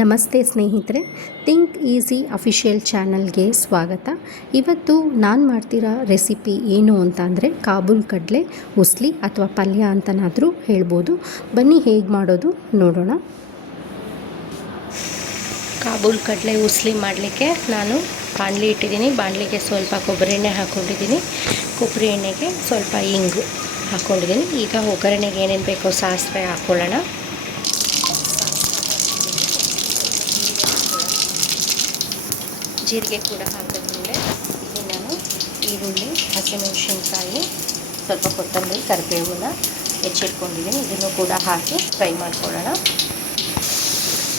ನಮಸ್ತೆ ಸ್ನೇಹಿತರೆ, think easy official ಚಾನಲ್ಗೆ ಸ್ವಾಗತ. ಇವತ್ತು ನಾನು ಮಾಡ್ತಿರೋ ರೆಸಿಪಿ ಏನು ಅಂತ ಅಂದರೆ ಕಾಬೂಲ್ ಕಡಲೆ ಉಸ್ಲಿ ಅಥವಾ ಪಲ್ಯ ಅಂತನಾದರೂ ಹೇಳ್ಬೋದು. ಬನ್ನಿ ಹೇಗೆ ಮಾಡೋದು ನೋಡೋಣ. ಕಾಬೂಲ್ ಕಡಲೆ ಉಸ್ಲಿ ಮಾಡಲಿಕ್ಕೆ ನಾನು ಬಾಣಲಿ ಇಟ್ಟಿದ್ದೀನಿ. ಬಾಣಲಿಗೆ ಸ್ವಲ್ಪ ಕೊಬ್ಬರಿ ಎಣ್ಣೆ ಹಾಕ್ಕೊಂಡಿದ್ದೀನಿ. ಕೊಬ್ಬರಿ ಎಣ್ಣೆಗೆ ಸ್ವಲ್ಪ ಇಂಗು ಹಾಕ್ಕೊಂಡಿದ್ದೀನಿ. ಈಗ ಒಗ್ಗರಣೆಗೆ ಏನೇನು ಬೇಕೋ ಸಾಸಿವೆ ಹಾಕ್ಕೊಳ್ಳೋಣ. ಜೀರಿಗೆ ಕೂಡ ಹಾಕಿದ್ಮೇಲೆ ಇಲ್ಲಿ ನಾನು ಈರುಳ್ಳಿ, ಹಸಿಮೆಣಸಿನ್ಕಾಯಿ, ಸ್ವಲ್ಪ ಕೊತ್ತಂಬರಿ, ಕರಿಬೇವನ್ನ ಹೆಚ್ಚಿಟ್ಕೊಂಡಿದ್ದೀನಿ. ಇದನ್ನು ಕೂಡ ಹಾಕಿ ಫ್ರೈ ಮಾಡ್ಕೊಳ್ಳೋಣ.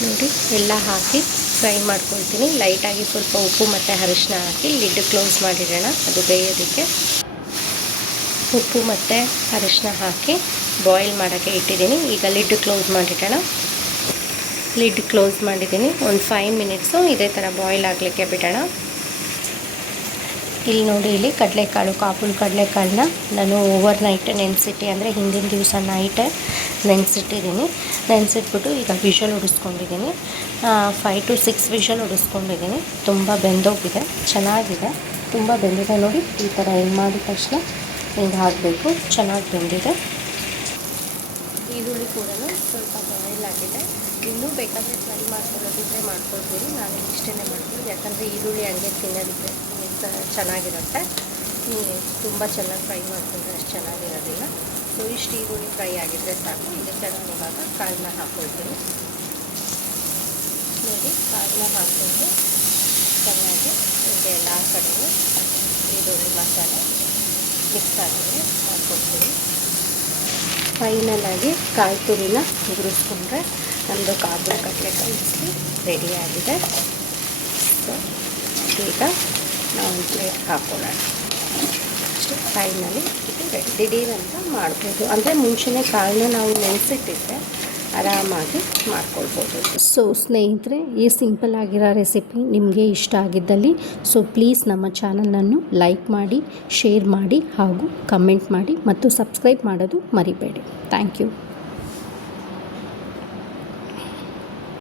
ನೋಡಿ, ಎಲ್ಲ ಹಾಕಿ ಫ್ರೈ ಮಾಡ್ಕೊಳ್ತೀನಿ. ಲೈಟಾಗಿ ಸ್ವಲ್ಪ ಉಪ್ಪು ಮತ್ತು ಅರಿಶಿನ ಹಾಕಿ ಲಿಡ್ ಕ್ಲೋಸ್ ಮಾಡಿಡೋಣ, ಅದು ಬೇಯೋದಕ್ಕೆ. ಉಪ್ಪು ಮತ್ತು ಅರಿಶಿನ ಹಾಕಿ ಬಾಯ್ಲ್ ಮಾಡೋಕ್ಕೆ ಇಟ್ಟಿದ್ದೀನಿ. ಈಗ ಲಿಡ್ ಕ್ಲೋಸ್ ಮಾಡಿಡೋಣ. ಲಿಡ್ ಕ್ಲೋಸ್ ಮಾಡಿದ್ದೀನಿ. ಒಂದು 5 ಮಿನಿಟ್ಸು ಇದೇ ಥರ ಬಾಯ್ಲ್ ಆಗಲಿಕ್ಕೆ ಬಿಡೋಣ. ಇಲ್ಲಿ ನೋಡಿ, ಇಲ್ಲಿ ಕಡಲೆಕಾಳು, ಕಾಬೂಲ್ ಕಡಲೆಕಾಳನ್ನ ನಾನು ಓವರ್ ನೈಟ್ ನೆನೆಸಿಟ್ಟು, ಅಂದರೆ ಹಿಂದಿನ ದಿವಸ ನೈಟೇ ನೆನೆಸಿಟ್ಟಿದ್ದೀನಿ. ನೆನೆಸಿಟ್ಬಿಟ್ಟು ಈಗ ವಿಷಲ್ ಹೊಡಿಸ್ಕೊಂಡಿದ್ದೀನಿ. 5 to 6 ವಿಷಲ್ ಹೊಡಿಸ್ಕೊಂಡಿದ್ದೀನಿ. ತುಂಬ ಬೆಂದೋಗಿದೆ, ಚೆನ್ನಾಗಿದೆ. ತುಂಬ ಬೆಂದಿದೆ ನೋಡಿ. ಈ ಥರ ಹಿಂಗೆ ಮಾಡಿದ ತಕ್ಷಣ ಹಿಂಗೆ ಹಾಕಬೇಕು. ಚೆನ್ನಾಗಿ ಬೆಂದಿದೆ. ಈರುಳ್ಳಿ ಕೂಡ ಸ್ವಲ್ಪ ಬಾಯ್ಲ್ ಆಗಿದೆ. ಇನ್ನೂ ಬೇಕಾದರೆ ಫ್ರೈ ಮಾಡ್ಕೊಳ್ಳೋದಿದ್ರೆ ಮಾಡ್ಕೊಳ್ತೀವಿ. ನಾನು ಇಷ್ಟೇ ಮಾಡ್ತೀನಿ, ಯಾಕಂದರೆ ಈರುಳ್ಳಿ ಹಂಗೆ ತಿನ್ನೋದಿದ್ರೆ ಚೆನ್ನಾಗಿರುತ್ತೆ. ತುಂಬ ಚೆನ್ನಾಗಿ ಫ್ರೈ ಮಾಡಿಕೊಂಡ್ರೆ ಅಷ್ಟು ಚೆನ್ನಾಗಿರೋದಿಲ್ಲ. ಸೊ ಇಷ್ಟು ಈರುಳ್ಳಿ ಫ್ರೈ ಆಗಿದ್ದರೆ ಸಾಕು. ಇದಕ್ಕೆ ನಾನು ಇವಾಗ ಕಾಳನ್ನ ಹಾಕ್ಕೊಳ್ತೀನಿ. ನೋಡಿ, ಕಾಳನ್ನ ಹಾಕ್ಕೊಂಡು ಚೆನ್ನಾಗಿ ಹೀಗೆ ಎಲ್ಲ ಕಡೆಯೂ ಈರುಳ್ಳಿ ಮಸಾಲೆ ಮಿಕ್ಸ್ ಆಗಿದೆ ಹಾಕ್ಕೊಡ್ತೀನಿ. ಫೈನಲಾಗಿ ಕಾಯಿ ತುರಿನ ಉದುರಿಸ್ಕೊಂಡ್ರೆ ನಮ್ಮದು ಕಾಬೂಲ್ ಕಡಲೆಕಾಯಿ ಉಸ್ಲಿ ರೆಡಿಯಾಗಿದೆ. ಸೊ ಈಗ ನಾವು ಒಂದು ಪ್ಲೇಟ್ ಹಾಕ್ಕೊಳ್ಳೋಣ. ಅಷ್ಟೇ, ಫೈನಲಿ ಇದು ದಿಢೀರ್ ಅಂತ ಮಾಡ್ಬೋದು. ಅಂದರೆ ಮುಂಚೆನೇ ಕಾಳನ್ನ ನಾವು ನೆನೆಸಿಟ್ಟಿದ್ರೆ ಆರಾಮಾಗಿ ಮಾಡ್ಕೊಳ್ಬೋದು. ಸೊ ಸ್ನೇಹಿತರೆ, ಈ ಸಿಂಪಲ್ ಆಗಿರೋ ರೆಸಿಪಿ ನಿಮಗೆ ಇಷ್ಟ ಆಗಿದ್ದಲ್ಲಿ ಪ್ಲೀಸ್ ನಮ್ಮ ಚಾನಲನ್ನು ಲೈಕ್ ಮಾಡಿ, ಶೇರ್ ಮಾಡಿ ಹಾಗೂ ಕಮೆಂಟ್ ಮಾಡಿ ಮತ್ತು ಸಬ್ಸ್ಕ್ರೈಬ್ ಮಾಡೋದು ಮರಿಬೇಡಿ. Thank you.